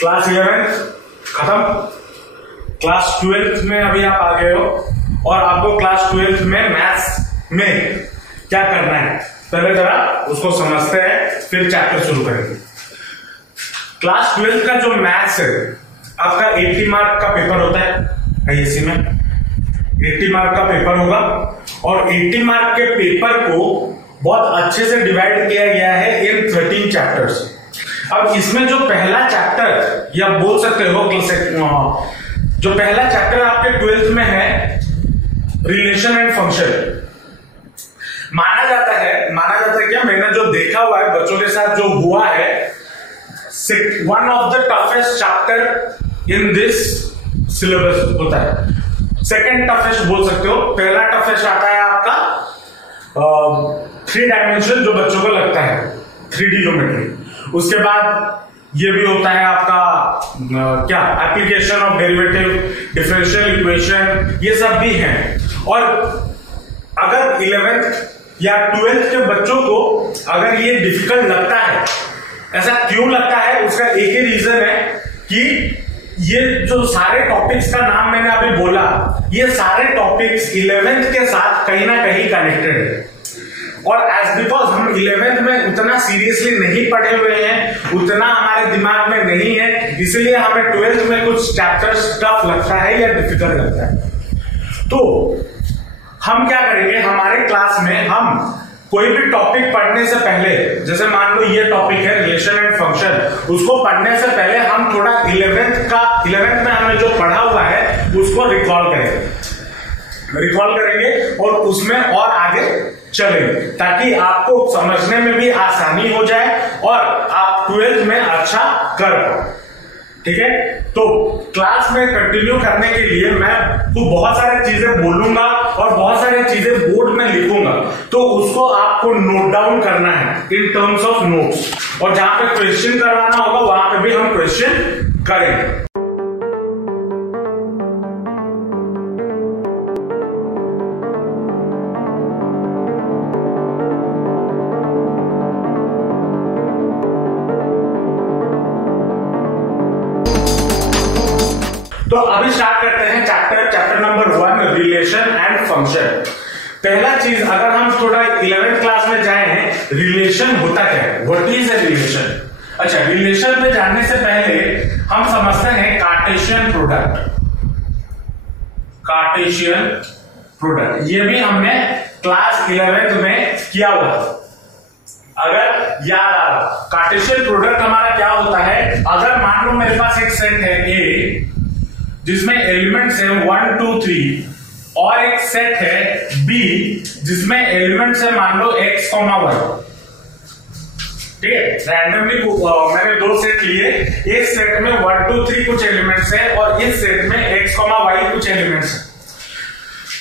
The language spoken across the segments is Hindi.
क्लास 11 खत्म, क्लास 12 में अभी आप आ गए हो और आपको क्लास 12 में मैथ्स में क्या करना है पहले जरा उसको समझते हैं, फिर चैप्टर शुरू करेंगे। क्लास 12 का जो मैथ्स है आपका 80 मार्क का पेपर होता है आईएससी में, 80 मार्क का पेपर होगा और 80 मार्क के पेपर को बहुत अच्छे से डिवाइड किया गया है इन 13 चैप्टर्स। अब इसमें जो पहला चैप्टर या बोल सकते हो जो पहला चैप्टर आपके 12th में है रिलेशन एंड फंक्शन, माना जाता है क्या, मैंने जो देखा हुआ है बच्चों के साथ जो हुआ है, one of the toughest chapter in this syllabus होता है। सेकंड टफेस्ट बोल सकते हो, पहला टफेस्ट आता है आपका 3 डायमेंशन जो बच्चों को लगता है 3D ज्योमेट्री। उसके बाद ये भी होता है आपका क्या application of derivative, differential equation, ये सब भी है। और अगर 11th या 12th के बच्चों को अगर ये डिफिकल्ट लगता है, ऐसा क्यों लगता है, उसका एक ही रीजन है कि ये जो सारे टॉपिक्स का नाम मैंने अभी बोला, ये सारे टॉपिक्स 11th के साथ कहीं ना कहीं कनेक्टेड है। और एज बिकॉज हम 11th में उतना सीरियसली नहीं पढ़े हुए हैं, उतना हमारे दिमाग में नहीं है, इसलिए हमें 12th में कुछ चैप्टर्स टफ लगता है या डिफिकल्ट लगता है। तो हम क्या करेंगे, हमारे क्लास में हम कोई भी टॉपिक पढ़ने से पहले, जैसे मान लो ये टॉपिक है रिलेशन एंड फंक्शन, उसको पढ़ने से पहले हम थोड़ा 11th में हमने जो पढ़ा हुआ है उसको रिकॉल करेंगे और उसमें और आगे चलेंगे, ताकि आपको समझने में भी आसानी हो जाए और आप 12th में अच्छा कर पाओ। ठीक है, तो क्लास में कंटिन्यू करने के लिए मैं तो बहुत सारी चीजें बोलूंगा और बहुत सारी चीजें बोर्ड में लिखूंगा, तो उसको आपको नोट डाउन करना है इन टर्म्स ऑफ नोट्स, और जहां पे क्वेश्चन करवाना होगा वहां पे भी हम क्वेश्चन करेंगे। तो अभी स्टार्ट करते हैं chapter number 1 relation and function. पहला चीज, अगर हम थोड़ा 11th क्लास में जाए, रिलेशन होता क्या है, व्हाट इज ए रिलेशन। अच्छा, रिलेशन पे जानने से पहले हम समझते हैं कार्टेशियन प्रोडक्ट, ये भी हमने क्लास 11th में किया हुआ। अगर याद आ रहा, कार्टेशियन प्रोडक्ट हमारा क्या होता है, अगर मान लो मेरे पास एक सेट है A जिसमें एलिमेंट्स है 1 2 3 और एक सेट है B जिसमें एलिमेंट्स है मान लो x, y। ठीक है, रैंडमली मैंने 2 सेट लिए, एक सेट में 1 2 3 कुछ एलिमेंट्स है और इस सेट में x, y कुछ एलिमेंट्स है।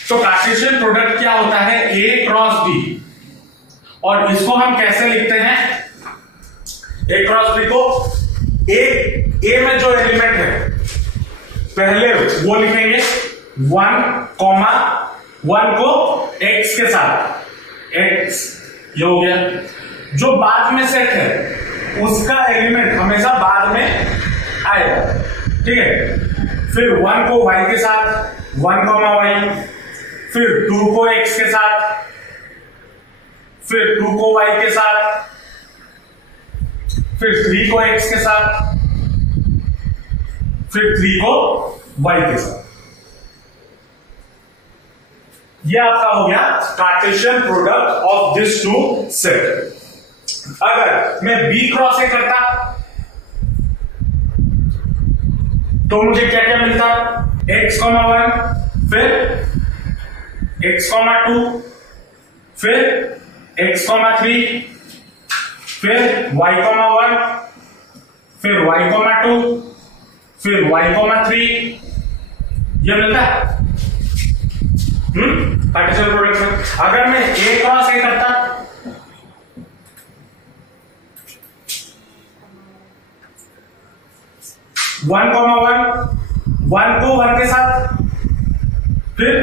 तो कार्टेशियन प्रोडक्ट क्या होता है, A क्रॉस B, और इसको हम कैसे लिखते हैं, A क्रॉस B को A में जो एलिमेंट है पहले वो लिखेंगे 1, 1 को x के साथ, x ये हो गया। जो बाद में सेट है उसका एलिमेंट हमेशा बाद में आएगा। ठीक है, फिर 1 को y के साथ 1, y, फिर 2 को x के साथ, फिर 2 को y के साथ, फिर 3 को x के साथ, फिर 3 को y के साथ। यह आपका हो गया Cartesian product of this 2 set. अगर मैं B क्रॉस A करता तो मुझे क्या क्या मिलता, x, 1, फिर x, 2, फिर x, 3, फिर y, 1, फिर y, 2, फिर y, 3, ये मिलता है कार्टेशियन प्रोडक्ट में। अगर मैं A क्रॉस A करता, वन को 1 के साथ, फिर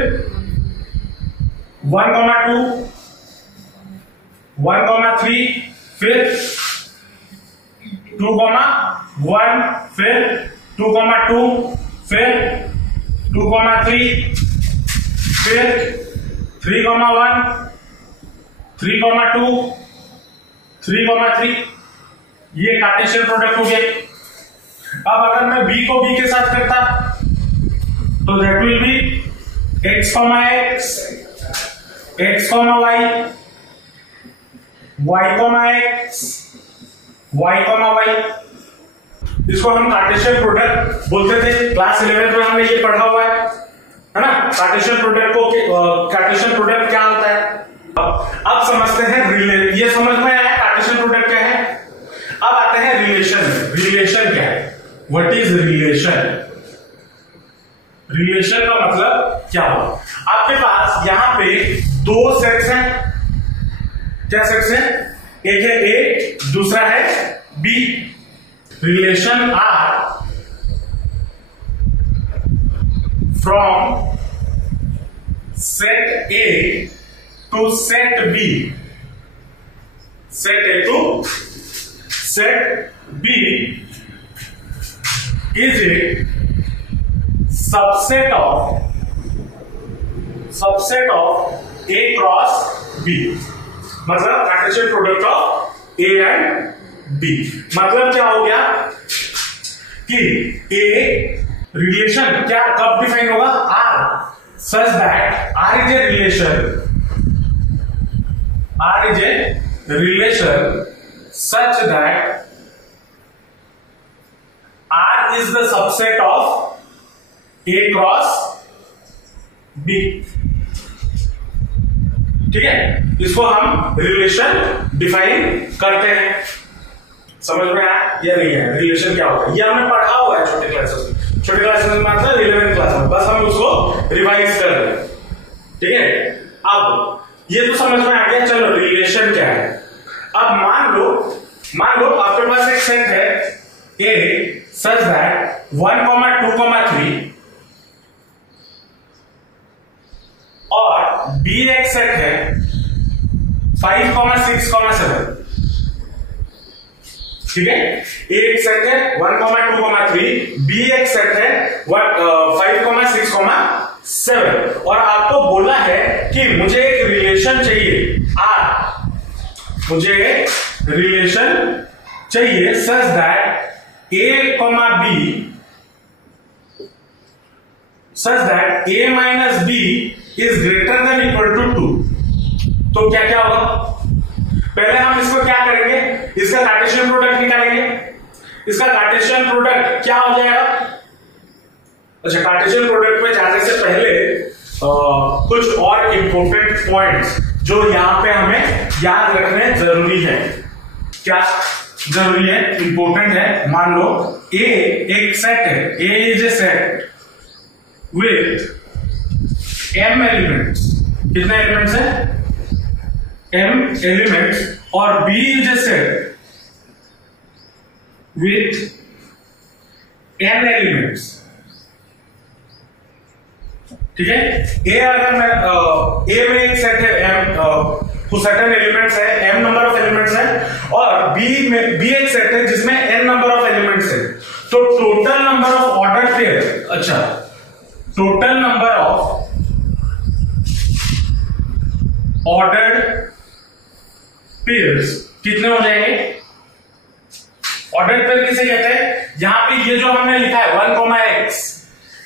1, 2, 1, 3, फिर 2, 1, फिर 2,2, फिर 2,3, फिर 3,1, 3,2, 3,3, ये कार्टेशियन प्रोडक्ट हो गया। अब अगर मैं b को b के साथ करता तो that will be x, x, y, y, x, y, y। इसको हम कार्टेशियन प्रोडक्ट बोलते थे। क्लास 11 में हमने ये पढ़ा हुआ है ना। कार्टेशियन प्रोडक्ट को कार्टेशियन प्रोडक्ट क्या होता है अब समझते हैं। ये समझ में आया कार्टेशियन प्रोडक्ट क्या है। अब आते हैं रिलेशन। रिलेशन क्या है? What is relation? रिलेशन का मतलब क्या हुआ? आपके पास यहां पे दो सेट्स हैं। क्या सेट्स हैं? एक है ए, दूसरा है B. Relation R from set A to set B. Set A to set B is a subset of A cross B। मतलब Cartesian product of A and B। मतलब क्या हो गया कि A रिलेशन क्या कब डिफाइन होगा? R such that R is a relation such that R is the subset of A cross B। ठीक है, इसको हम रिलेशन डिफाइन करते हैं। समझ में आया या नहीं है? रिलेशन क्या होता है ये हमने पढ़ा हुआ है छोटे क्लासेस में। छोटे क्लासेस में मतलब 11th क्लास में, बस हम उसको रिवाइज कर रहे हैं। ठीक है, अब ये तो समझ में आ गया। चलो रिलेशन क्या है? अब मान लो आपके पास एक सेट है A such that 1, 2, 3 और B एक सेट है 5, 6, 7। ठीक है, A एक सेट है 1, 2, 3, B एक सेट है 5, 6, 7 और आपको बोला है कि मुझे एक रिलेशन चाहिए R। मुझे एक रिलेशन चाहिए such that A, B such that A minus B is greater than equal to 2। तो क्या क्या होगा? पहले हम इसको क्या करेंगे? इसका कार्टेशियन प्रोडक्ट निकालेंगे। इसका कार्टेशियन प्रोडक्ट क्या हो जाएगा? अच्छा, कार्टेशियन प्रोडक्ट में जाने से पहले कुछ और इंपॉर्टेंट पॉइंट्स जो यहां पे हमें याद रखने जरूरी है। क्या जरूरी है? इंपॉर्टेंट है। मान लो A एक सेट है। A is a set with M elements. कितने एलिमेंट्स हैं? M elements. और B is a set with N elements. ठीक है, A अगर मैं A में एक सेट है M सर्टेन एलिमेंट्स है, M नंबर ऑफ एलिमेंट्स है, और B एक सेट है जिसमें N नंबर ऑफ एलिमेंट्स है। तो total number of order pair, अच्छा total number of ordered pairs कितने हो जाएंगे? ऑर्डर्ड पेयर किसे कहते हैं? यहां पे ये जो हमने लिखा है 1, x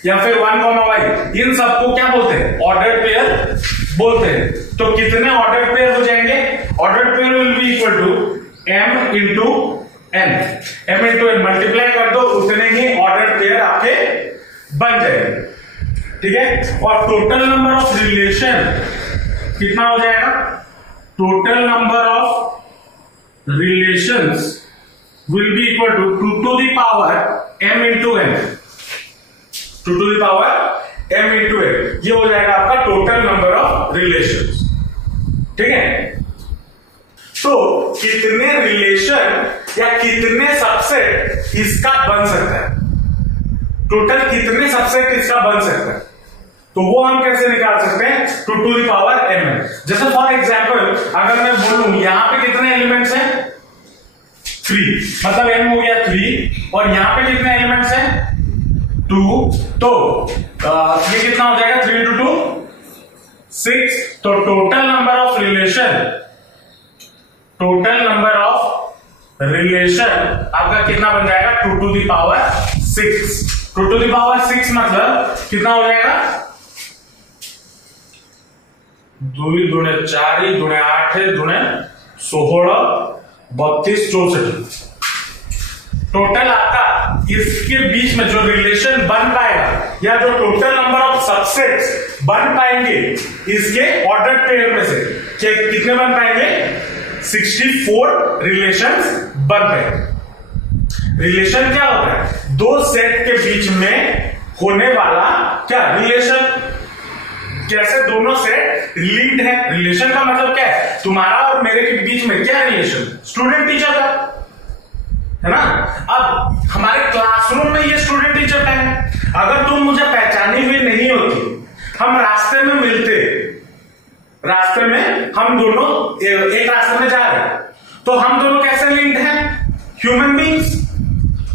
या फिर 1, y, इन सबको क्या बोलते हैं? ऑर्डर्ड पेयर बोलते हैं। तो कितने ऑर्डर्ड पेयर हो जाएंगे? Ordered pair will be equal to m into n। m into n multiply कर दो, उतने ही ऑर्डर्ड पेयर आपके बन जाएंगे। ठीक है, और टोटल नंबर ऑफ रिलेशन कितना हो जाएगा? Total number of relations will be equal to 2 to the power m into n। 2 to the power m into n, ये हो जाएगा आपका टोटल नंबर ऑफ रिलेशंस। ठीक है, तो कितने रिलेशन या कितने सबसेट इसका बन सकता है? टोटल कितने सबसेट इसका बन सकता है? तो वो हम कैसे निकाल सकते हैं? 2 to the power m। जैसे फॉर एग्जांपल अगर मैं बोलूं यहां पे कितने एलिमेंट्स हैं? 3, मतलब m हो गया 3 और यहां पे कितने एलिमेंट्स हैं 2, तो ये कितना हो जाएगा 3 into 2 6, तो टोटल नंबर ऑफ रिलेशन आपका कितना बन जाएगा 2 to the power 6। 2 to the power 6 मतलब कितना हो जाएगा 2 दूने 4 दूने 8 दूने 16 32 64। टोटल आपका इसके बीच में जो रिलेशन बन पाएगा या जो टोटल नंबर ऑफ सबसेट्स बन पाएंगे इसके ऑर्डर पेयर में से कितने बन पाएंगे 64 रिलेशंस बन पाएंगे। रिलेशन क्या होता है दो सेट के बीच में होने वाला क्या रिलेशन, कैसे दोनों सेट लिंक्ड है। रिलेशन का मतलब क्या है तुम्हारा और मेरे के बीच में क्या रिलेशन स्टूडेंट टीचर का है ना। अब हमारे क्लासरूम में ये स्टूडेंट टीचर का है, अगर तुम मुझे पहचानी हुई नहीं होती, हम रास्ते में मिलते, रास्ते में हम दोनों एक रास्ते में जा रहे हैं, तो हम दोनों कैसे लिंक्ड हैं ह्यूमन बींग्स,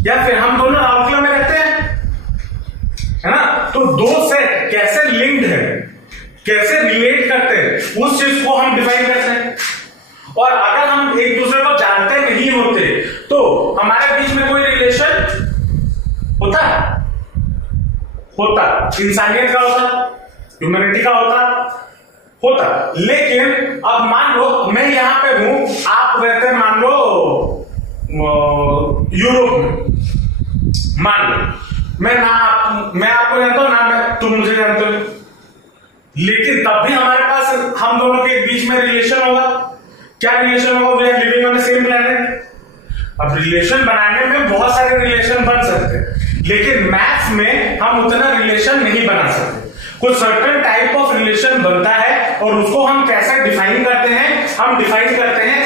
या फिर हम दोनों राउरकेला में रहते हैं है ना। तो दो सेट कैसे लिंक्ड है, कैसे रिलेट करते हैं उस चीज को हम डिफाइन करते हैं। और अगर हम एक दूसरे को जानते नहीं होते तो हमारे बीच में कोई रिलेशन होता इंसानियत का होता, ह्यूमैनिटी का होता। लेकिन अब मान लो मैं यहां पे हूं, आप रहते हैं मान लो यूरोप में, मान लो मैं आपको जानता हूं ना तुम मुझे जानते हो, लेकिन तब भी हमारे पास हम दोनों के बीच में रिलेशन होगा। क्या रिलेशन होगा, we are living on the same planet. अब रिलेशन बनाने में बहुत सारे रिलेशन बन सकते हैं, लेकिन मैथ्स में हम उतना रिलेशन नहीं बना सकते। कुछ सर्टेन टाइप ऑफ रिलेशन बनता है और उसको हम कैसे डिफाइन करते हैं, हम डिफाइन करते हैं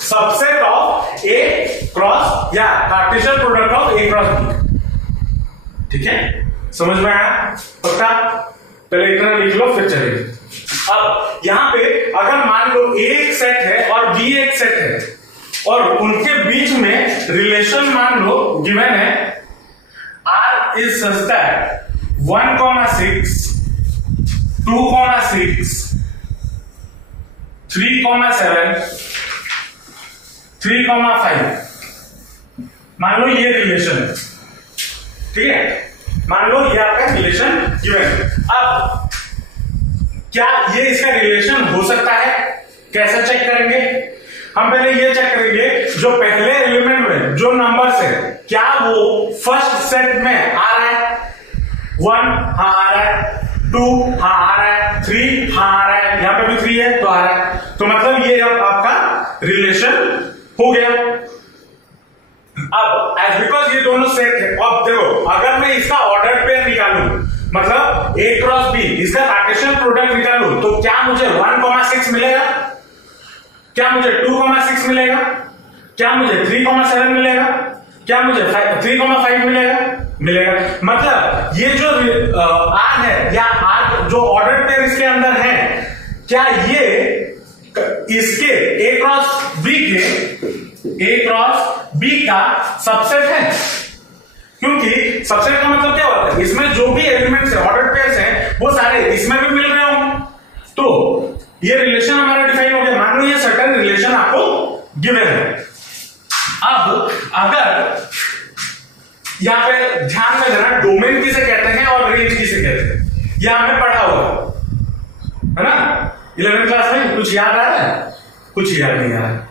सबसेट ऑफ ए क्रॉस या Cartesian product of A cross B. ठीक है, समझ में आया पक्का? पहले इतना लिख लो फिर चलेंगे। अब यहां पे अगर मान लो ए एक सेट है और बी एक सेट है और उनके बीच में रिलेशन मान लो गिवन है R इज सच दैट 1,6 2,6 3,7 3,5 मान लो ये रिलेशन है। ठीक है, मान लो ये आपका रिलेशन गिवन है। अब क्या ये इसका रिलेशन हो सकता है, कैसे चेक करेंगे? हम पहले ये चेक करेंगे जो पहले एलिमेंट में जो नंबर्स है क्या वो फर्स्ट सेट में आ रहा है। 1 हाँ आ रहा है, 2 हाँ आ रहा है, 3 हाँ आ रहा है, यहां पे भी 3 है तो आ रहा है, तो मतलब ये अब आपका रिलेशन हो गया। अब एज बिकॉज ये दोनों सेट है, अब देखो अगर मैं इसका ऑर्डर पेयर निकालूं, मतलब ए क्रॉस बी, इसका कार्टेशियन प्रोडक्ट निकालूं, तो क्या मुझे 1,6 मिलेगा, क्या मुझे 2,6 मिलेगा, क्या मुझे 3,7 मिलेगा, क्या मुझे 3,5 मिलेगा। मतलब ये जो आर है या आर जो ऑर्डर पेयर इसके अंदर है, क्या ये इसके ए क्रॉस बी का सबसेट है? क्योंकि सबसेट का मतलब क्या होता है, इसमें जो भी एलिमेंट्स है ऑर्डर पेयर्स हैं वो सारे इसमें भी मिल रहे होंगे, तो ये रिलेशन हमारा डिफाइन हो गया। मान लो ये सर्टेन रिलेशन आपको गिवन है। अब अगर यहां पे ध्यान में देना, डोमेन किसे कहते हैं और रेंज किसे कहते हैं, यह हमने पढ़ा होगा है ना 11th क्लास में। कुछ याद आ रहा है, कुछ याद नहीं आ रहा है।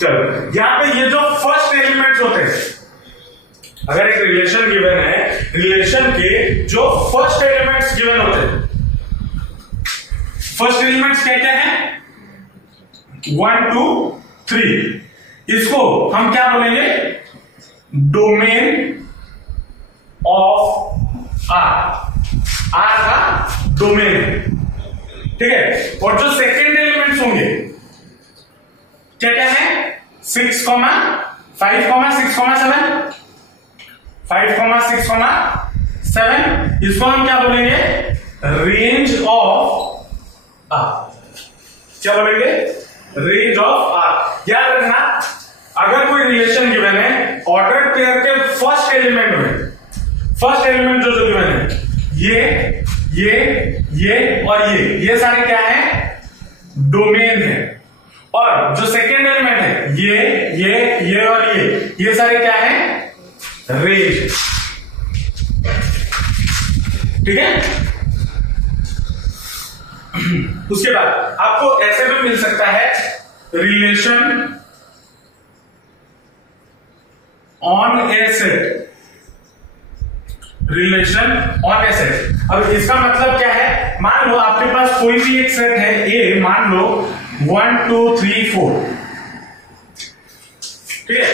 चलो यहां पे ये जो फर्स्ट एलिमेंट्स होते हैं, अगर एक रिलेशन गिवन है, रिलेशन के जो फर्स्ट एलिमेंट्स गिवन होते हैं, फर्स्ट एलिमेंट्स क्या हैं 1 2 3, इसको हम क्या बोलेंगे डोमेन ऑफ आर का डोमेन है। ठीक है, और जो सेकेंड एलिमेंट्स होंगे क्या क्या है 6, 5, 6, 7 5, 6, 7, इसको हम क्या बोलेंगे रेंज ऑफ आर। क्या बोलेंगे रेंज ऑफ आर। याद रखना अगर कोई रिलेशन गिवन है ऑर्डर पेयर के फर्स्ट एलिमेंट में, फर्स्ट एलिमेंट जो गिवन है ये और ये सारे क्या है, डोमेन है। और जो सेकेंड एलिमेंट है ये और ये सारे क्या है, रेंज। ठीक है। उसके बाद आपको ऐसे भी मिल सकता है relation on A set, relation on A set. अब इसका मतलब क्या है, मान लो आपके पास कोई भी एक सेट है ए, मान लो 1 2 3 4, ठीक है।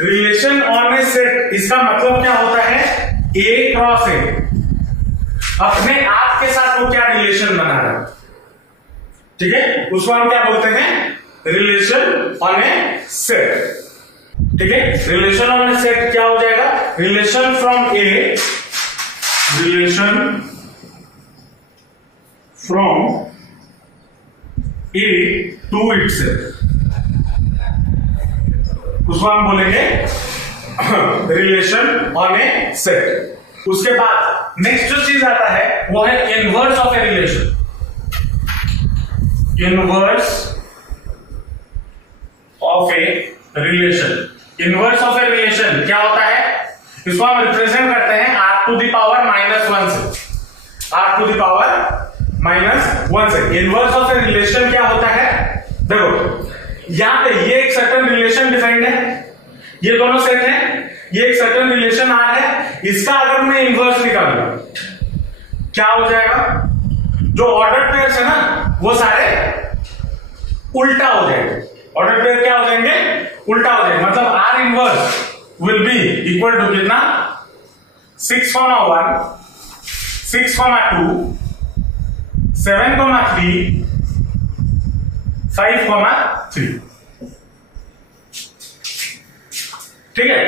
रिलेशन ऑन ए सेट, इसका मतलब क्या होता है, ए क्रॉस ए अपने आप के साथ वो क्या रिलेशन बना रहा है, ठीक है, उसको हम क्या बोलते हैं, रिलेशन ऑन ए सेट। ठीक है। रिलेशन ऑन ए सेट क्या हो जाएगा, relation from A, relation from A to itself, उसको हम बोलेंगे रिलेशन ऑन ए सेट। उसके बाद नेक्स्ट जो चीज आता है वो है inverse of a relation. Inverse of a relation, inverse of a relation क्या होता है, इसको हम रिप्रेजेंट करते हैं r टू द पावर -1 से, r टू द पावर -1 से। इनवर्स ऑफ ए रिलेशन क्या होता है, देखो यहां पे ये एक सर्टेन रिलेशन डिफाइंड है, ये दोनों सेट हैं, ये एक सर्टेन रिलेशन R है, इसका अगर मैं इनवर्स निकालूं क्या हो जाएगा, जो ऑर्डर पेयर्स है ना वो सारे उल्टा हो जाएंगे। ऑर्डर पेयर क्या हो जाएंगे, उल्टा हो जाएंगे। मतलब R inverse will be equal to कितना, 6,1 6,2 7,3 5,3। ठीक है।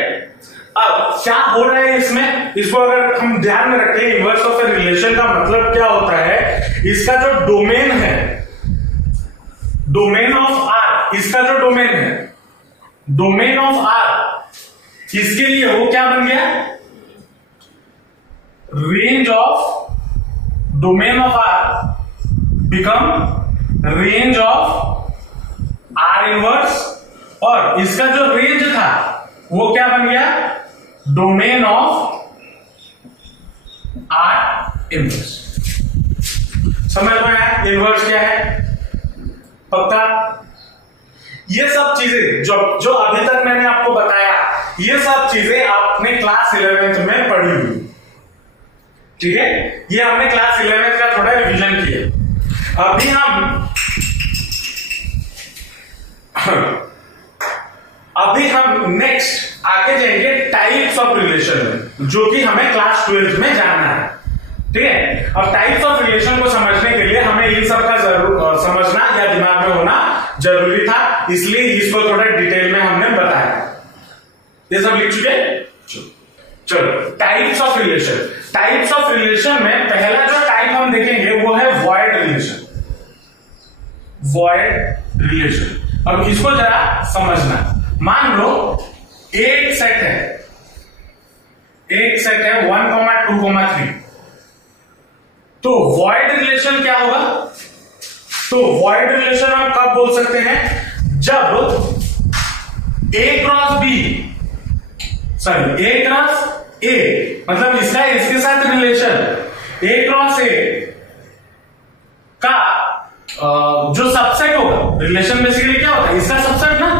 अब क्या हो रहा है इसमें, इसको अगर हम ध्यान में रखें, इनवर्स ऑफ ए रिलेशन का मतलब क्या होता है, इसका जो डोमेन है, डोमेन ऑफ R, इसका जो डोमेन है, डोमेन ऑफ R, इसके लिए वो क्या बन गया, range of domain of R become range of R inverse, और इसका जो रेंज था वो क्या बन गया, डोमेन ऑफ R इनवर्स। समझ में आया इनवर्स क्या है, पक्का। ये सब चीजें जो अभी तक मैंने आपको बताया, ये सब चीजें आपने क्लास 11th में पढ़ी हुई, ठीक है। ये हमने क्लास 11th का थोड़ा रिवीजन किया। अभी हम नेक्स्ट आगे जाएंगे टाइप्स ऑफ रिलेशन में, जो कि हमें क्लास 12th में जानना है, ठीक है। अब टाइप्स ऑफ रिलेशन को समझने के लिए हमें इन सब का जरूर समझना या दिमाग में होना जरूरी था, इसलिए इसको थोड़ा डिटेल में हमने बताया। ये सब लिख चुके, चलो types of relation. Types of relation में पहला जो टाइप हम देखेंगे वो है वॉइड रिलेशन। वॉइड रिलेशन, अब इसको जरा समझना। मान लो एक सेट है 1, 2, 3, तो वॉइड रिलेशन क्या होगा, तो वॉइड रिलेशन हम कब बोल सकते हैं, जब A cross B, sorry A cross A, मतलब इसका इसके साथ रिलेशन A क्रॉस A का जो सबसेट होगा, रिलेशन बेसिकली क्या होता है, इसका सबसेट ना,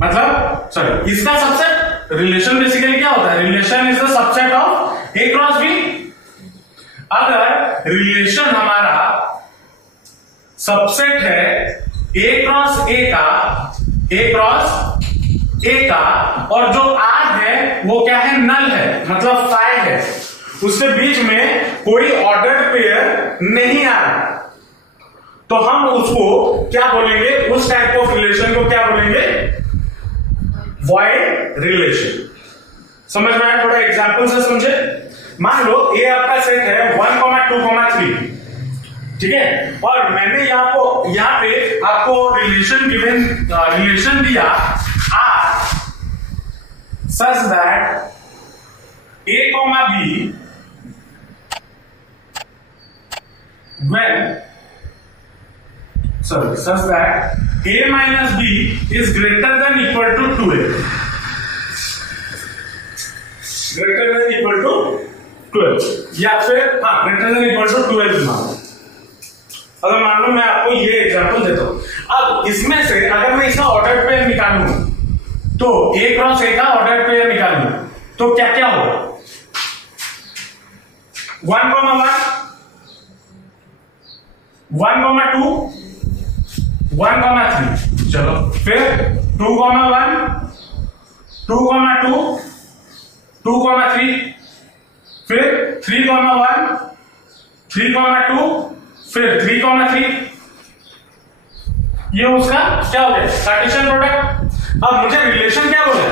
मतलब सॉरी इसका सबसेट, रिलेशन बेसिकली क्या होता है, relation is the subset of A cross B। अगर रिलेशन हमारा सबसेट है A क्रॉस A का, और जो R है वो क्या है, नल है, मतलब फाई है, उसके बीच में कोई ऑर्डर्ड पेयर नहीं आ रहा, तो हम उसको क्या बोलेंगे, उस टाइप ऑफ रिलेशन को क्या बोलेंगे, वॉइड रिलेशन। समझ में आया, थोड़ा एग्जांपल से समझे। मान लो A आपका सेट है 1, 2, 3, ठीक है, और मैंने यहाँ पे आपको रिलेशन दिया R such that a comma b such that a minus b is greater than equal to 2a, greater than equal to 12, या फिर greater than equal to 12 मान। अगर मान लो मैं आपको ये एग्जांपल देता हूं, अब इसमें से अगर मैं इसका ऑर्डर पेयर निकालूं तो a क्रॉस a का ऑर्डर पेयर निकालूं तो क्या क्या होगा? 1,1 1,2 1,3, चलो फिर 2,1 2,2 2,3, फिर 3,1 3,2, फिर 3,3। ये उसका क्या हो गया? Cartesian product. अब मुझे रिलेशन क्या बोले?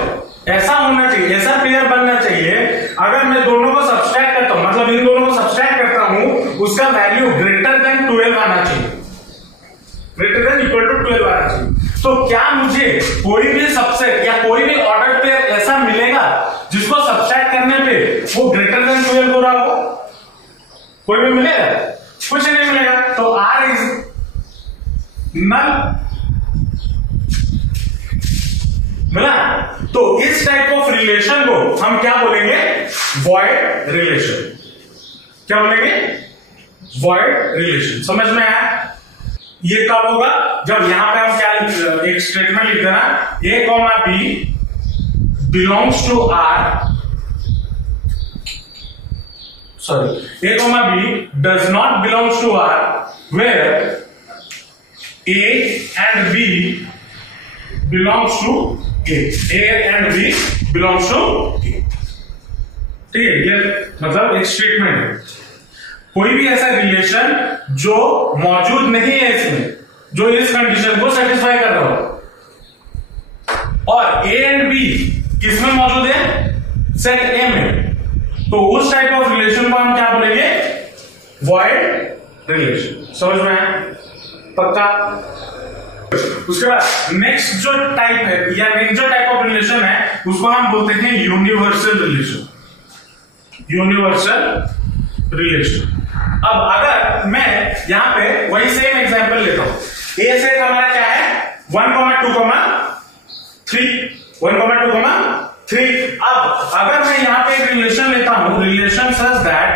ऐसा होना चाहिए, ऐसा पेयर बनना चाहिए, अगर मैं दोनों को सब्सट्रैक्ट करता हूं, मतलब इन दोनों को सब्सट्रैक्ट करता हूं, उसका वैल्यू ग्रेटर देन 12 आना चाहिए, ग्रेटर देन इक्वल टू 12 आना चाहिए। तो क्या मुझे कोई भी सबसेट या कोई भी ऑर्डर पेयर ऐसा मिलेगा जिसको सब्सट्रैक्ट करने पे वो ग्रेटर देन 12 हो रहा हो? कोई भी मिलेगा? कुछ नहीं मिलेगा। तो R इज नल, मिला? तो इस टाइप ऑफ रिलेशन को हम क्या बोलेंगे? Void relation. क्या बोलेंगे? Void relation. समझ में आया? ये कब होगा? जब यहां पे हम क्या एक स्टेटमेंट लिख देना, a comma b belongs to R, sorry, a comma b does not belongs to R where a and b belongs to a and b belongs to a। ठीक है, ये मतलब एक स्टेटमेंट है। कोई भी ऐसा रिलेशन जो मौजूद नहीं है इसमें, जो इस कंडीशन को सेटिस्फाई कर रहा हो, और ए एंड बी किसमें मौजूद है? सेट ए में, तो उस टाइप ऑफ रिलेशन को हम क्या बोलेंगे? Void relation. समझ में आया? पक्का? उसके बाद नेक्स्ट जो टाइप है या नेक्स्ट जो टाइप ऑफ रिलेशन है उसको हम बोलते हैं यूनिवर्सल रिलेशन। Universal relation. अब अगर मैं यहां पे वही सेम एग्जांपल लेता हूं, ए सेट हमारा क्या है? 1,2,3 1,2,3। अब अगर मैं यहां पे एक रिलेशन लेता हूं, relation such that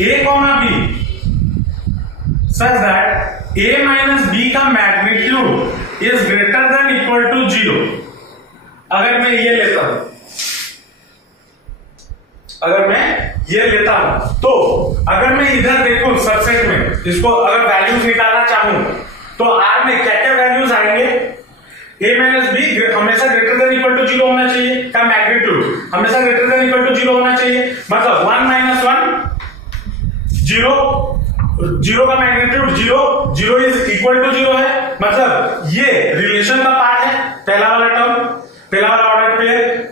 a comma b such that a minus b का magnitude is greater than equal to 0। अगर मैं ये लेता हूं, अगर मैं ये लेता हूं, तो अगर मैं इधर देखूं सबसेट में, इसको अगर वैल्यूज निकालना चाहूं तो R में क्या क्या वैल्यूज आएंगे? a माइनस बी हमेशा ग्रेटर देन इक्वल टू 0 होना चाहिए, का मैग्नीट्यूड हमेशा ग्रेटर देन इक्वल टू 0 होना चाहिए, मतलब 1 माइनस 1 0, 0 का मैग्नीट्यूड 0, 0 इज इक्वल टू 0 है, मतलब ये रिलेशन का पार्ट है, पहला वाला टर्म, पहला वाला ऑर्डर पेयर।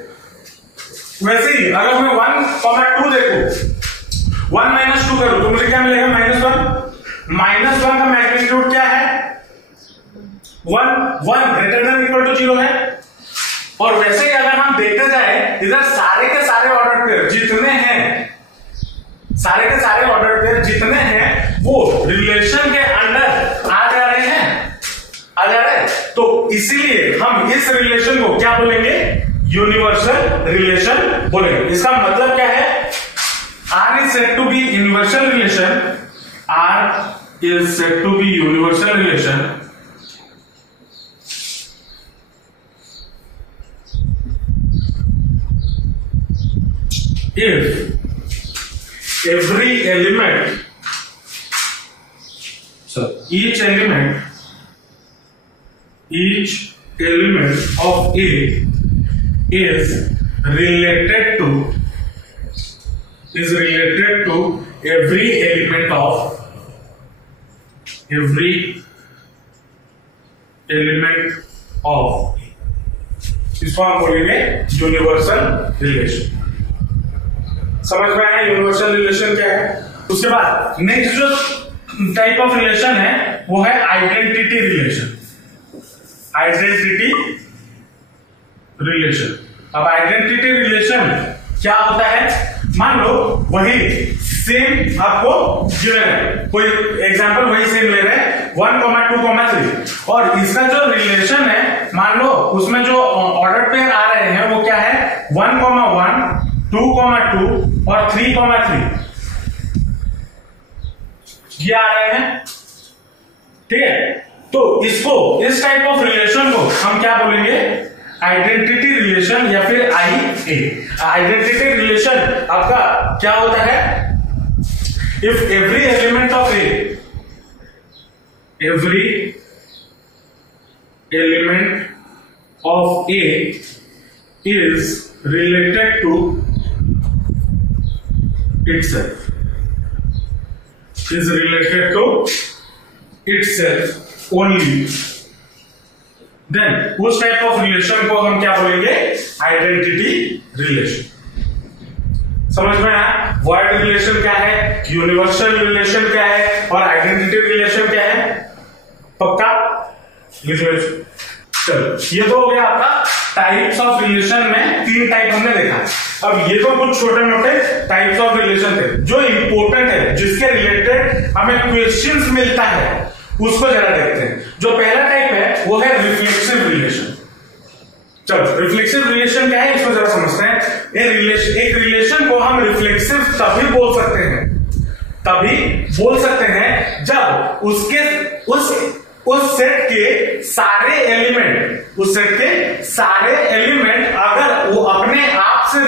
वैसे ही अगर मैं 1,2 देखूं, 1 माइनस 2 करूं तो मुझे क्या मिलेगा? -1। -1 का मैग्नीट्यूड क्या है? 1 ग्रेटर देन इक्वल टू 0 है। और वैसे ही अगर हम देखते जाए इधर सारे के सारे ऑर्डर पेयर जितने हैं, सारे के सारे ऑर्डर पेयर जितने हैं वो रिलेशन के अंडर आ जा रहे हैं, आ जा रहे हैं। तो इसीलिए हम इस रिलेशन को क्या बोलेंगे? यूनिवर्सल रिलेशन बोलेंगे। इसका मतलब क्या है? R is said to be universal relation. R is said to be universal relation if every element, so each element of A is related to every element of इसको हम बोलेंगे यूनिवर्सल रिलेशन। समझ में आया यूनिवर्सल रिलेशन क्या है? उसके बाद नेक्स्ट जो टाइप ऑफ रिलेशन है वो है आइडेंटिटी रिलेशन। आइडेंटिटी रिलेशन अब आइडेंटिटी रिलेशन क्या होता है, मान लो वही सेम आपको गिवन है, कोई एग्जांपल वही सेम ले रहे हैं 1, 2, 3 और इसका जो रिलेशन है मान लो उसमें जो ऑर्डर पेयर आ रहे हैं वो क्या है 1, 1, 2, 2 और 3, 3 ये आ रहे हैं, ठीक है। तो इसको इस टाइप ऑफ रिलेशन को हम क्या बोलेंगे, आइडेंटिटी रिलेशन या फिर IA। आइडेंटिटी रिलेशन आपका क्या होता है, if every element of A, every element of A is related to itself, is related to itself only, then उस टाइप ऑफ रिलेशन को हम क्या बोलेंगे, आइडेंटिटी रिलेशन। समझ में आया, वर्ड रिलेशन क्या है, यूनिवर्सल रिलेशन क्या है और आइडेंटिटी रिलेशन क्या है, पक्का। चलो ये तो हो गया आपका टाइप्स ऑफ रिलेशन में 3 टाइप हमने देखा। अब ये तो कुछ छोटे मोटे टाइप्स ऑफ रिलेशन थे, जो इंपॉर्टेंट है जिसके रिलेटेड हमें क्वेश्चंस मिलता है उसको जरा देखते हैं। जो पहला टाइप है वो है रिफ्लेक्सिव रिलेशन। चलो रिफ्लेक्सिव रिलेशन क्या है इसको जरा समझते हैं। एक रिलेशन को हम रिफ्लेक्सिव तभी बोल सकते हैं जब उसके उस सेट के सारे एलिमेंट अगर वो अपने आप से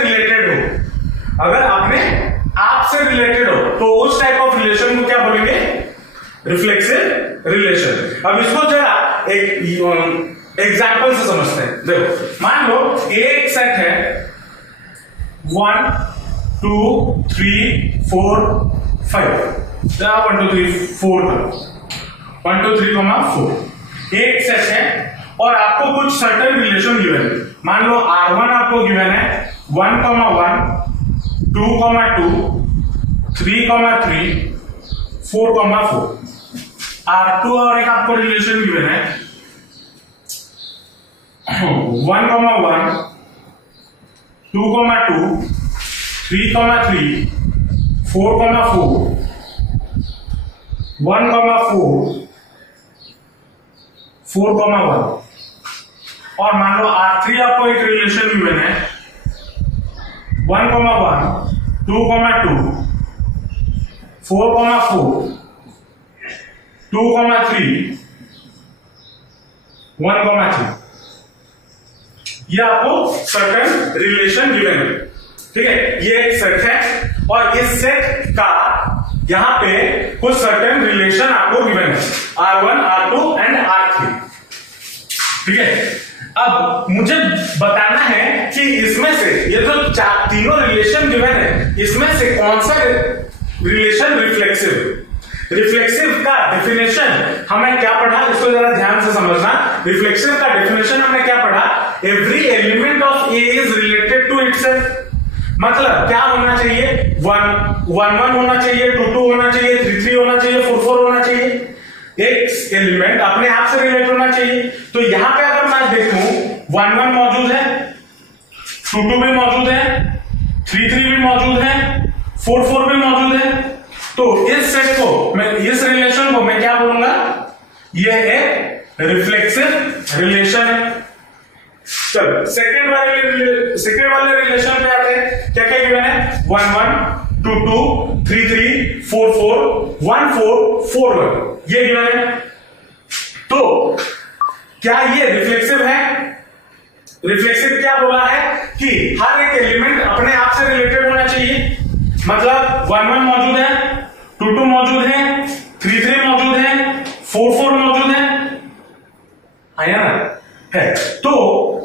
रिलेटेड हो, तो उस टाइप ऑफ रिलेशन को क्या बोलेंगे, रिफ्लेक्सिव रिलेशन। अब इसको जरा एक एग्जाम्पल से समझते हैं। देखो मान लो एक सेट है 1, 2, 3, 4, 5, 1, 2, 3, 4 1, 2, 3, 4 एक सेट है और आपको कुछ सर्टेन रिलेशन गिवन है। मान लो R1 आपको गिवन है 1, 1, 2, 2, 3, 3, 4, 4। R2 और एक आपको रिलेशन गिवन है 1, 1, 2, 2, 3, 3, 4, 4, 1, 4, 1 और मान लो R3 आपको एक रिलेशन गिवन है 1, 1, 2, 2, 4, 4, 2, 3, 1, 3। ये आपको सर्टेन रिलेशन गिवन है, ठीक है। ये एक सेट है और इस सेट का यहां पे कुछ सर्टेन रिलेशन आपको गिवन है R1, R2 एंड R3, ठीक है। अब मुझे बताना है कि इसमें से ये जो तीनों रिलेशन गिवन है इसमें से कौन सा रिलेशन रिफ्लेक्सिव का डेफिनेशन हमें क्या पढ़ा, इसको जरा ध्यान से समझना। रिफ्लेक्सिव का डेफिनेशन हमने क्या पढ़ा, every element of A is related to itself. मतलब क्या होना चाहिए, 1, 1 होना चाहिए, 2, 2 होना चाहिए, 3, 3 होना चाहिए, 4, 4 होना चाहिए। एक एलिमेंट अपने आप से रिलेट होना चाहिए। तो यहां पे अगर मैं देखूं 1, 1 मौजूद है, 2, 2 भी मौजूद है, 3, 3 भी मौजूद है, 4, 4 भी मौजूद है। तो इस सेट को इस रिलेशन को मैं क्या बोलूंगा, यह एक रिफ्लेक्सिव रिलेशन है। चलो सेकेंड वाले रिलेशन पे आते हैं। क्या क्या गिवन है, 1, 1, 2, 2, 3, 3, 4, 4, 1, 4, 4, 1 ये गिवन है। तो क्या ये रिफ्लेक्सिव है? रिफ्लेक्सिव क्या बोला है कि हर एक एलिमेंट अपने आप से रिलेटेड होना चाहिए। मतलब 1, 1 मौजूद है, 2, 2 मौजूद है, 3, 3 मौजूद है, 4, 4 मौजूद है, आया ना है। तो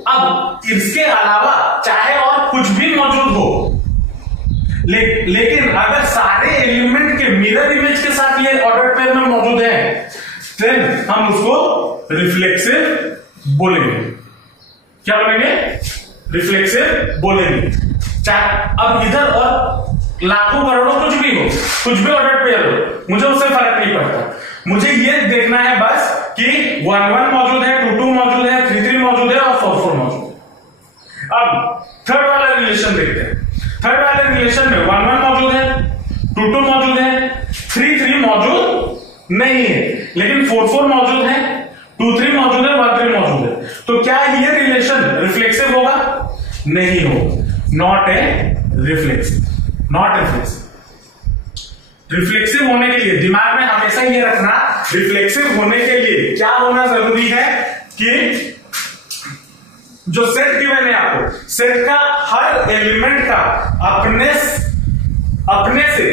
अब इसके अलावा चाहे और कुछ भी मौजूद हो, लेकिन अगर सारे एलिमेंट के मिरर इमेज के साथ ये ऑर्डर पेयर में मौजूद है, देन हम उसको रिफ्लेक्सिव बोलेंगे। क्या बोलेंगे? रिफ्लेक्सिव बोलेंगे। चाहे अब इधर और लाखों करोड़ों कुछ भी ऑर्डर पेयर हो, मुझे उससे फर्क नहीं पड़ता। मुझे ये देखना है बस कि 1, 1 मौजूद है, 2, 2 मौजूद है, 3, 3 मौजूद है और 4, 4 मौजूद है। अब थर्ड वाला रिलेशन देखते हैं। थर्ड वाले रिलेशन में 1 1 मौजूद है, 2 2 मौजूद है, 3 3 मौजूद नहीं है, लेकिन 4 4 मौजूद है, 2 3 मौजूद है, 1 3 मौजूद है। तो क्या ये रिलेशन रिफ्लेक्सिव होगा? नहीं होगा। Not a reflexive, not reflexive. Reflexive होने के लिए दिमाग में हमेशा ये रखना, रिफ्लेक्सिव होने के लिए क्या होना जरूरी है कि जो सेट गिवन है आपको, सेट का हर एलिमेंट का अपने से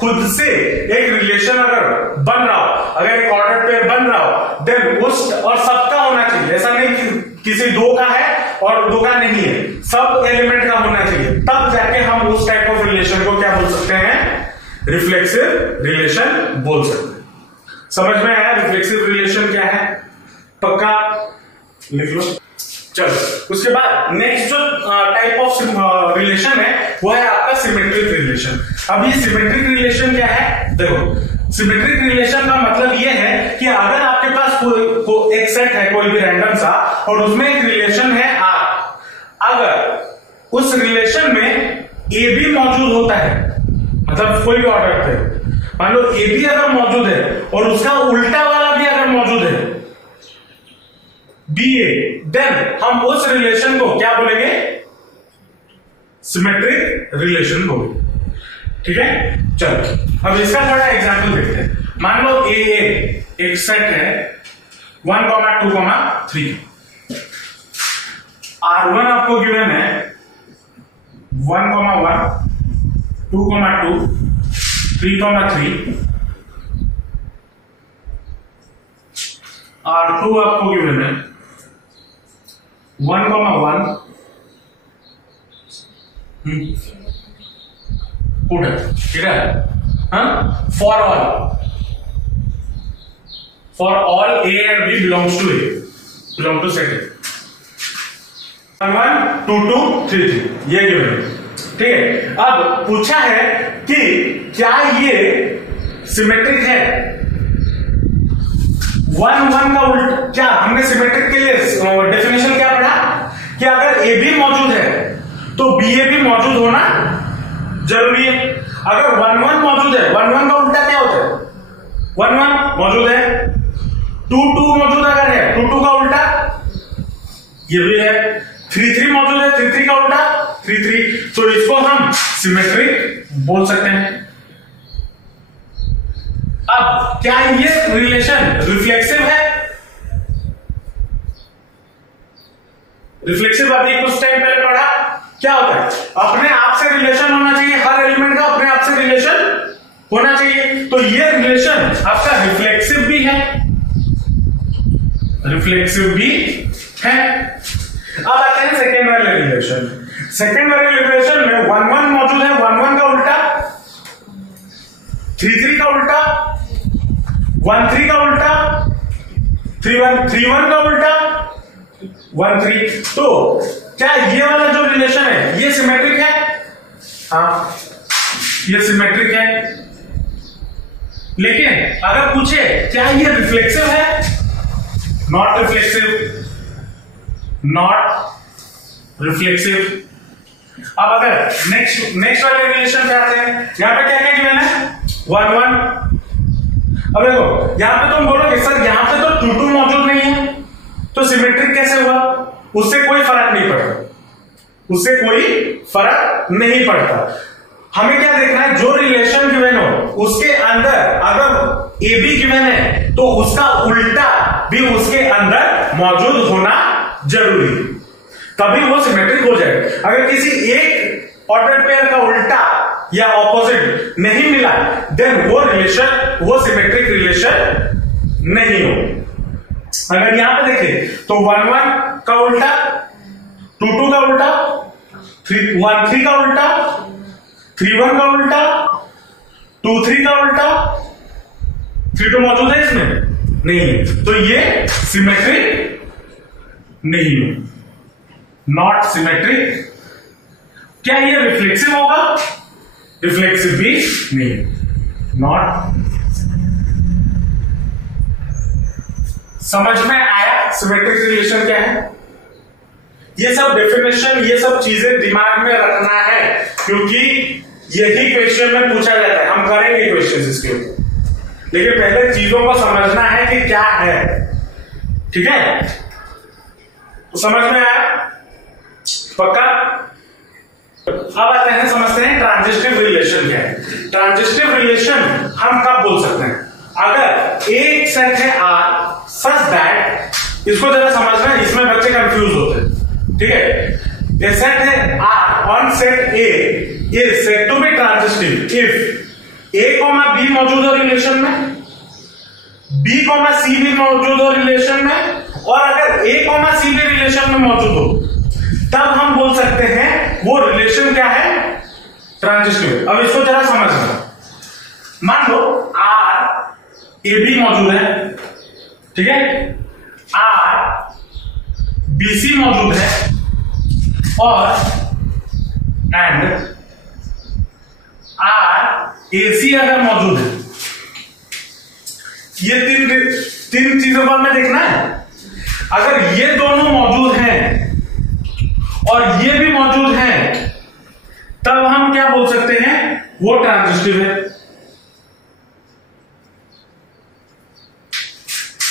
खुद से एक रिलेशन अगर बन रहा हो, अगर एक ऑर्डर पे बन रहा हो, देन उस और सबका होना चाहिए। ऐसा नहीं कि किसी दो का है और दो का नहीं है, सब एलिमेंट का होना चाहिए, तब जाके हम उस टाइप ऑफ रिलेशन को क्या बोल सकते हैं? रिफ्लेक्सिव रिलेशन बोल सकते हैं। समझ में आया रिफ्लेक्सिव रिलेशन क्या है? पक्का लिख लो। चलो, उसके बाद नेक्स्ट जो टाइप ऑफ रिलेशन है वो है आपका सिमेट्रिक रिलेशन। अब ये सिमेट्रिक रिलेशन क्या है? देखो, सिमेट्रिक रिलेशन का मतलब ये है कि अगर आपके पास एक सेट है कोई भी रैंडम सा और उसमें एक रिलेशन है आर, अगर उस रिलेशन में ए बी मौजूद होता है, मतलब कोई भी ऑर्डर पे मान लो ए बी अगर मौजूद है और उसका उल्टा वाला भी अगर मौजूद है बी ए, देन हम उस रिलेशन को क्या बोलेंगे? सिमेट्रिक रिलेशन बोलेंगे। ठीक है, चलो अब इसका थोड़ा एग्जांपल देखते हैं। मान लो ए एक सेट है 1 2 3, R1 आपको गिवन है 1 1 2 2 3 3, R2 आपको गिवन है 1 1 पुट है, ठीक है, for all A and B belongs to A, belong to set 1 1 2 2 3 3, ये गिवन है। ठीक है, अब पूछा है कि क्या ये सिमेट्रिक है? 1 1 का उल्टा, क्या हमने सिमेट्रिक के लिए डेफिनेशन क्या पढ़ा कि अगर ए बी मौजूद है तो बी ए भी मौजूद होना जरूरी है। अगर 1 1 मौजूद है, 1 1 का उल्टा क्या होता है? 1 1 मौजूद है, 2 2 मौजूद अगर है, 2 2 का उल्टा ये भी है, 3 3 मौजूद है, 3 3 का उल्टा 3 3, तो इसको हम सिमेट्रिक बोल सकते हैं। अब क्या ये रिलेशन रिफ्लेक्सिव है? रिफ्लेक्सिव अभी कुछ टाइम पहले पढ़ा, क्या होता है? अपने आप से रिलेशन होना चाहिए, हर एलिमेंट का अपने आप से रिलेशन होना चाहिए। तो ये रिलेशन आपका रिफ्लेक्सिव भी है, रिफ्लेक्सिव भी है। अब आते हैं सेकेंड वाले रिलेशन। सेकेंड वाले रिलेशन में 1 1 मौजूद है, 1 1 का उल्टा 3 3 का उल्टा, 1 3 का उल्टा, 3 1 का उल्टा 1 3। तो क्या ये वाला जो रिलेशन है ये सिमेट्रिक है? हाँ, ये सिमेट्रिक है। लेकिन अगर पूछे क्या ये रिफ्लेक्सिव है? Not reflexive, not reflexive. अब अगर नेक्स्ट वाले रिलेशन पे आते हैं, यहां पे क्या क्या गिवन है? 1 1। अब देखो यहां पे तुम बोलोगे सर यहां पे तो 2 2 मौजूद नहीं है, तो सिमेट्रिक कैसे हुआ? उससे कोई फर्क नहीं पड़ता, उससे कोई फर्क नहीं पड़ता। हमें क्या देखना है? जो रिलेशन गिवन हो उसके अंदर अगर ए बी गिवन है तो उसका उल्टा भी उसके अंदर मौजूद होना जरूरी, तभी वो सिमेट्रिक हो जाए। अगर किसी एक ऑर्डर पेयर का उल्टा या ऑपोजिट नहीं मिला, देन वो रिलेशन, वो सिमेट्रिक रिलेशन नहीं हो। अगर यहां पे देखें तो 1 1 का उल्टा, 2 2 का उल्टा, 1 3 का उल्टा, 3 1 का उल्टा, 2 3 का उल्टा, 3 2 मौजूद है इसमें? नहीं है, तो ये सिमेट्रिक नहीं है, नॉट सिमेट्रिक। क्या ये रिफ्लेक्सिव होगा? रिफ्लेक्सिव भी नहीं, नॉट। समझ में आया सिमेट्रिक रिलेशन क्या है? ये सब डेफिनेशन, ये सब चीजें दिमाग में रखना है, क्योंकि यही क्वेश्चन में पूछा जाता है। हम करेंगे क्वेश्चन इसके ऊपर, लेकिन पहले चीजों को समझना है कि क्या है। ठीक है, तो समझ में आया पक्का? अब आते हैं, समझते हैं ट्रांजिस्टिव रिलेशन क्या है। ट्रांजिस्टिव रिलेशन हम कब बोल सकते हैं? अगर एक सेट है आर सच दैट, इसको जरा समझना, इसमें बच्चे कंफ्यूज होते हैं। ठीक है, ये सेट है R on set A is said to be transitive if A comma B मौजूद हो रिलेशन में, बी कॉमा सी भी मौजूद हो रिलेशन में, और अगर ए कॉमा सी भी रिलेशन में मौजूद हो, तब हम बोल सकते हैं वो रिलेशन क्या है? ट्रांजिस्टिव। अब इसको जरा समझना। मान लो आर ए बी मौजूद है, ठीक है, आर बी सी मौजूद है, और एंड आर ए सी अगर मौजूद है। ये तीन चीजों को हमें देखना है। अगर ये दोनों मौजूद हैं और ये भी मौजूद हैं, तब हम क्या बोल सकते हैं? वो ट्रांजिस्टिव है।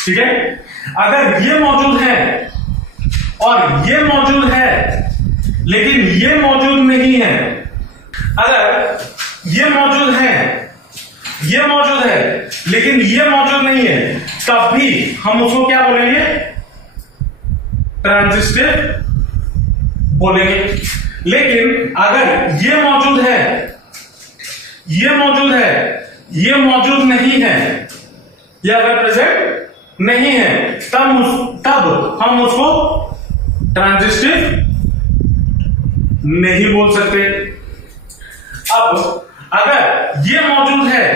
ठीक है, अगर ये मौजूद है और ये मौजूद है लेकिन ये मौजूद नहीं है, अगर ये मौजूद है, ये मौजूद है लेकिन ये मौजूद नहीं है, तब भी हम उसको क्या बोलेंगे? ट्रांजिस्टिव बोलेंगे। लेकिन अगर ये मौजूद है, ये मौजूद है, ये मौजूद नहीं है, ये अगर प्रेजेंट नहीं है, तब हम उसको ट्रांजिस्टिव नहीं बोल सकते। अब अगर ये मौजूद है,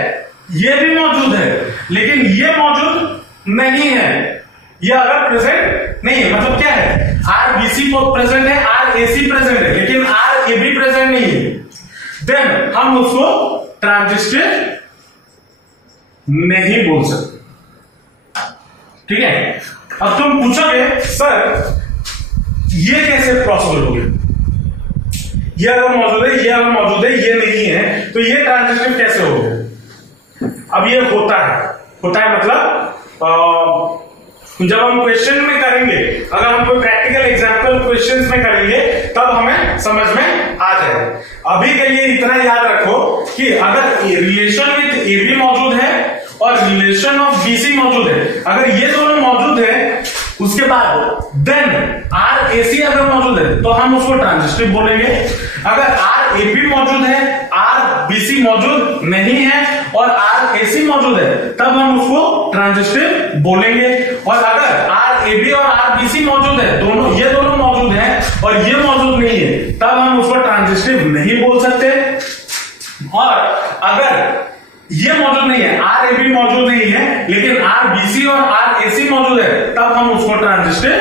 ये भी मौजूद है, लेकिन ये मौजूद नहीं है, ये अगर प्रेजेंट नहीं है, मतलब क्या है? आर बी सी प्रेजेंट है, आर ए सी प्रेजेंट है, लेकिन आर ए बी प्रेजेंट नहीं है, देन हम उसको ट्रांजिस्टिव नहीं बोल सकते। ठीक है, अब तुम पूछोगे सर ये कैसे पॉसिबल हो गया? ये अगर मौजूद है, ये अगर मौजूद है, ये नहीं है, तो ये ट्रांजिस्टिव कैसे हो गया? अब ये होता है मतलब जब हम क्वेश्चन में करेंगे, अगर हम कोई प्रैक्टिकल एग्जांपल क्वेश्चंस में करेंगे, तब हमें समझ में आ जाएगा। अभी के लिए इतना याद रखो कि अगर रिलेशन विद ए बी मौजूद है और रिलेशन ऑफ बी सी मौजूद है, अगर ये दोनों मौजूद है, उसके बाद देन आर ए सी अगर मौजूद है, तो हम उसको ट्रांजिस्टिव बोलेंगे। अगर आर ए बी मौजूद है, आर बी सी मौजूद नहीं है और आर ए सी मौजूद है, तब हम उसको ट्रांजिस्टिव बोलेंगे। और अगर आर ए बी और आर बी सी मौजूद है, दोनों ये दोनों मौजूद हैं और ये मौजूद नहीं है, तब हम उसको ट्रांजिस्टिव नहीं बोल सकते। और अगर ये मौजूद नहीं है, आर ए बी मौजूद नहीं है, लेकिन आर बी सी और आर ए सी मौजूद है, तब हम उसको ट्रांजिस्टिव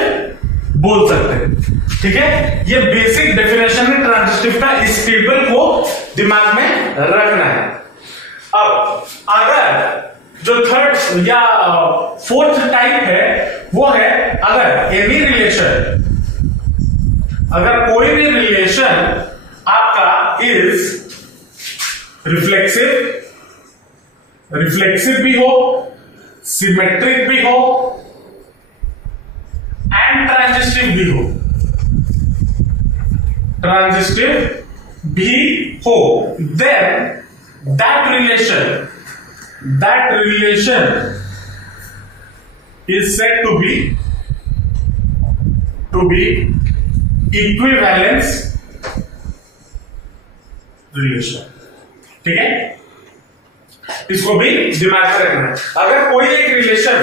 बोल सकते हैं। ठीक है, ये बेसिक डेफिनेशन है ट्रांजिस्टिव का, इस टेबल को दिमाग में रखना है। अब अगर जो थर्ड या फोर्थ टाइप है, वो है अगर एनी रिलेशन, अगर कोई भी रिलेशन आपका इज रिफ्लेक्सिव भी हो, सिमेट्रिक भी हो एंड ट्रांजिस्टिव भी हो, then that relation is said to be equivalence relation। ठीक है, इसको भी दिमाग में रखना है। अगर कोई एक रिलेशन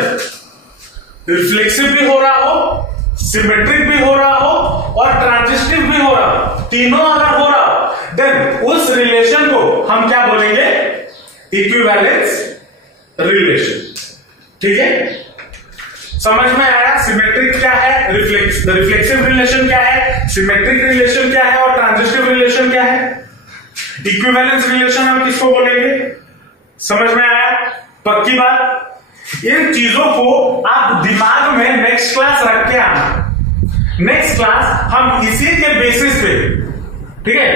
रिफ्लेक्सिव भी हो रहा हो, सिमेट्रिक भी हो रहा हो और ट्रांजिस्टिव भी हो रहा हो, तीनों अगर हो रहा हो, देन उस रिलेशन को हम क्या बोलेंगे? Equivalence relation. ठीक है, समझ में आया? सिमेट्रिक क्या है, रिफ्लेक्सिव रिलेशन क्या है, सिमेट्रिक रिलेशन क्या है और ट्रांजिस्टिव रिलेशन क्या है। इक्विवेलेंस रिलेशन हम किसको बोलेंगे? समझ में आया? पक्की बात। इन चीजों को आप दिमाग में नेक्स्ट क्लास रख के आना। नेक्स्ट क्लास हम इसी के बेसिस पे, ठीक है,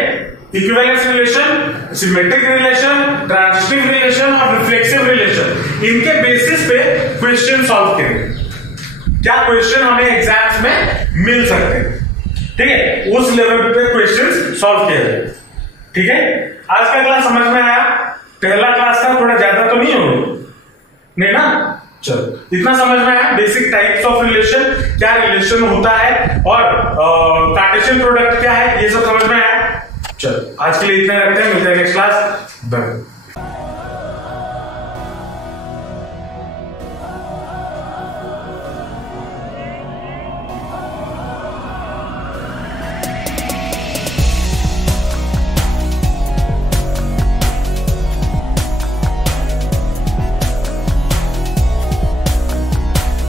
equivalence relation, symmetric relation, transitive relation और रिफ्लेक्सिव रिलेशन, इनके बेसिस पे क्वेश्चन सॉल्व करेंगे। क्या क्वेश्चन हमें एग्जाम्स में मिल सकते हैं, ठीक है, उस लेवल पे क्वेश्चन सॉल्व किया जाए। ठीक है, आज का क्लास समझ में आया? पहला क्लास था, थोड़ा ज्यादा तो नहीं हो, नहीं ना? चलो, इतना समझ में आया? बेसिक टाइप्स ऑफ रिलेशन, क्या रिलेशन होता है और कार्टेशियन प्रोडक्ट क्या है, ये सब समझ में आया? चलो, आज के लिए इतना रखते हैं, मिलते हैं नेक्स्ट क्लास। बाय।